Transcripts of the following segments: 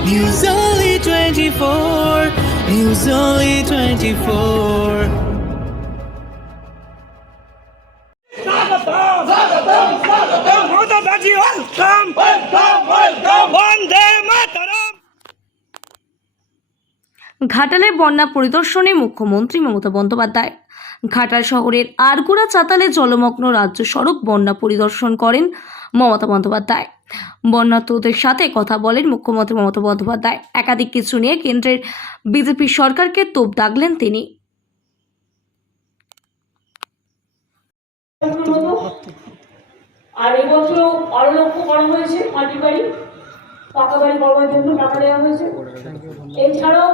News Only 24. News Only 24. Mamataji welcome! বন্দে মাতরম! ঘাটালের বন্যা পরিদর্শনে মুখ্যমন্ত্রী মমতা বন্দ্যোপাধ্যায়। ঘাটাল শহরের আরগুড়া চাতালে জলমগ্ন রাজ্য সড়ক বন্যা পরিদর্শন করেন মমতা বন্দ্যোপাধ্যায়। বন্যার্তদের সাথে কথা বলেন মুখ্যমন্ত্রী মমতা বন্দ্যোপাধ্যায়। একাধিক কিছু নিয়ে কেন্দ্রের বিজেপি সরকারকে তোপ দাগলেন তিনি। আর এবছরও আরও লক্ষ্য করা হয়েছে মাটি বাড়ি, পাকা বাড়ি করবার জন্য টাকা দেওয়া হয়েছে। এছাড়াও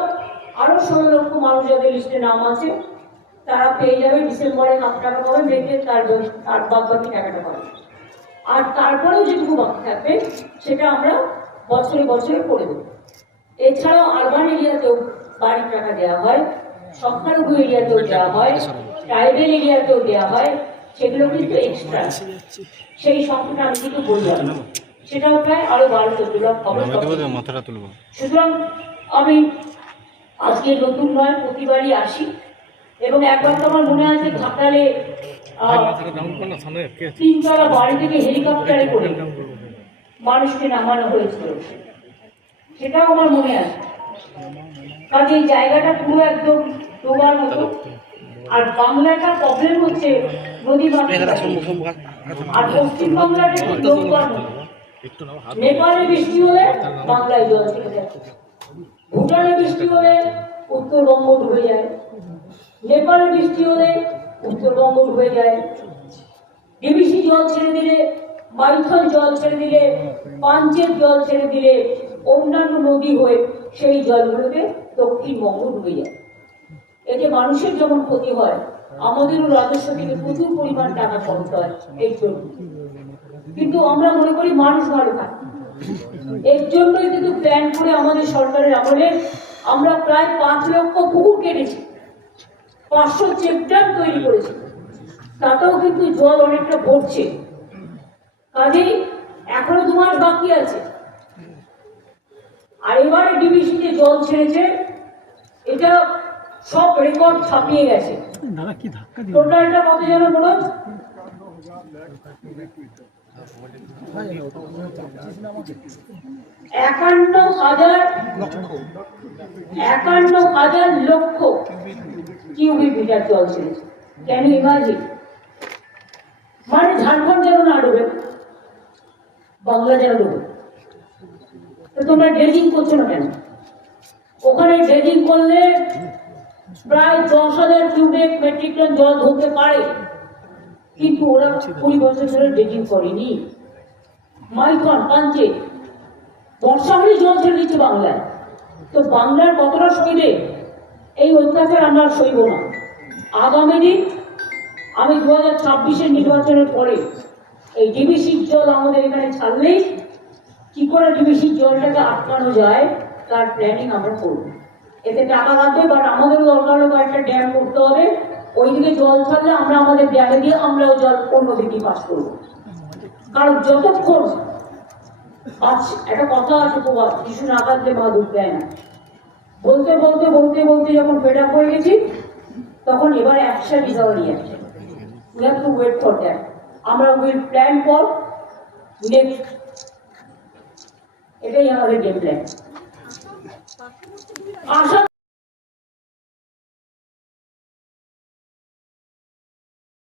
আরও ষোলো লক্ষ মানুষ যাদের লিস্টে নাম আছে, তারা পেয়ে যাবে ডিসেম্বরে হাফ টাকা পাবে মেয়েতে তার তার বাদ বাকি টাকাটা পাবে। আর তারপরেও যেটুকু বাকি থাকবে সেটা আমরা বছরে বছরে করে দেবো এছাড়াও আরবান এরিয়াতেও বাড়ির টাকা দেওয়া হয় সংখ্যালঘু এরিয়াতেও দেওয়া হয় ট্রাইবেল এরিয়াতেও দেওয়া হয় সেগুলো কিন্তু এক্সট্রা সেই সংখ্যাটা আমি কিন্তু বললাম না। সেটাও প্রায় আরও বারো চোদ্দ লাখ সুতরাং আমি আজকে নতুন নয় প্রতিবারই আসি। এবং একবার তো আমার মনে আছে ঘাটালে তিনতলা বাড়ি থেকে হেলিকপ্টারে করে মানুষকে নামানো হয়েছিল। সেটাও আমার মনে আছে। কাজে এই জায়গাটা পুরো একদম ডোবার মতো। আর বাংলাটা প্রবলেম হচ্ছে নদী আর পশ্চিম বাংলাটা একটু ডোবার মতো। নেপালে বৃষ্টি হলে বাংলায় জল ছেড়ে যায়। ভুটানে বৃষ্টি হলে উত্তরবঙ্গ ডুবে যায়। নেপালে বৃষ্টি হলে উত্তরবঙ্গ ডুবে যায়। ডিবিসি জল ছেড়ে দিলে, মাইথন জল ছেড়ে দিলে, পাঞ্চের জল ছেড়ে দিলে অন্যান্য নদী হয়ে সেই জলগুলোতে দক্ষিণবঙ্গ ডুবে যায়। এতে মানুষের যেমন ক্ষতি হয়, আমাদেরও রাজস্ব থেকে প্রচুর পরিমাণ টাকা খরচ হয় এই জন্য। কিন্তু আমরা মনে করি মানুষ ভালো থাকে। এর জন্যই কিন্তু প্ল্যান করে আমাদের সরকারের আমলে আমরা প্রায় পাঁচ লক্ষ পুকুর কেটেছি। পাঁচশো চেক ড্যাম তৈরি করেছি। তাতেও কিন্তু জল অনেকটা ভরছে। কাজেই এখনও দু মাস বাকি আছে। আর এবারে ডিবিসিতে জল ছেড়েছে এটা সব রেকর্ড ছাপিয়ে গেছে। টোটালটা কত যেন মনোজ একান্ন হাজার একান্ন হাজার লক্ষ। কিউবিক মিটার জল ছেড়েছে কেন ইমাজিন মানে ঝাড়খণ্ড যেন না ডুবে, বাংলা যেন ডুবে। তো তোমরা ড্রেজিং করছ না কেন? ওখানে ড্রেজিং করলে প্রায় দশ হাজার কিউবিক মেট্রিক টন জল ধরতে পারে। কিন্তু ওরা কুড়ি বছর ধরে ড্রেজিং করেনি। মাইথন, পাঞ্চে বর্ষা হলে জল ছেড়ে দিচ্ছে বাংলায়। তো বাংলার কতটা সইবে এই অত্যাচার আমরা সইব না। আগামী দিন আমি দু হাজার ছাব্বিশের নির্বাচনের পরে এই ডিবিসির জল আমাদের এখানে ছাড়লেই কি করে ডিবিসির জলটাকে আটকানো যায়, তার প্ল্যানিং আমরা করব। এতে টাকা লাগবে বাট আমাদেরও দরকার হলে কয়েকটা ড্যাম করতে হবে। ওইদিকে জল ছাড়লে আমরা আমাদের ড্যামে দিয়ে আমরাও জল অন্যদিকে পাস করব। কারণ যতক্ষণ আচ্ছা একটা কথা আছে, প্রবাদ শিশু না কাঁদলে মা দুধ দেয় না। বলতে বলতে বলতে বলতে যখন ফেড আপ হয়ে গেছি, তখন এবার অ্যাকশন ইজ নিয়ে year we have to wait for that আমরা উইল প্ল্যান ফর নেক্সট এটাই আমাদের গেম প্ল্যান আশা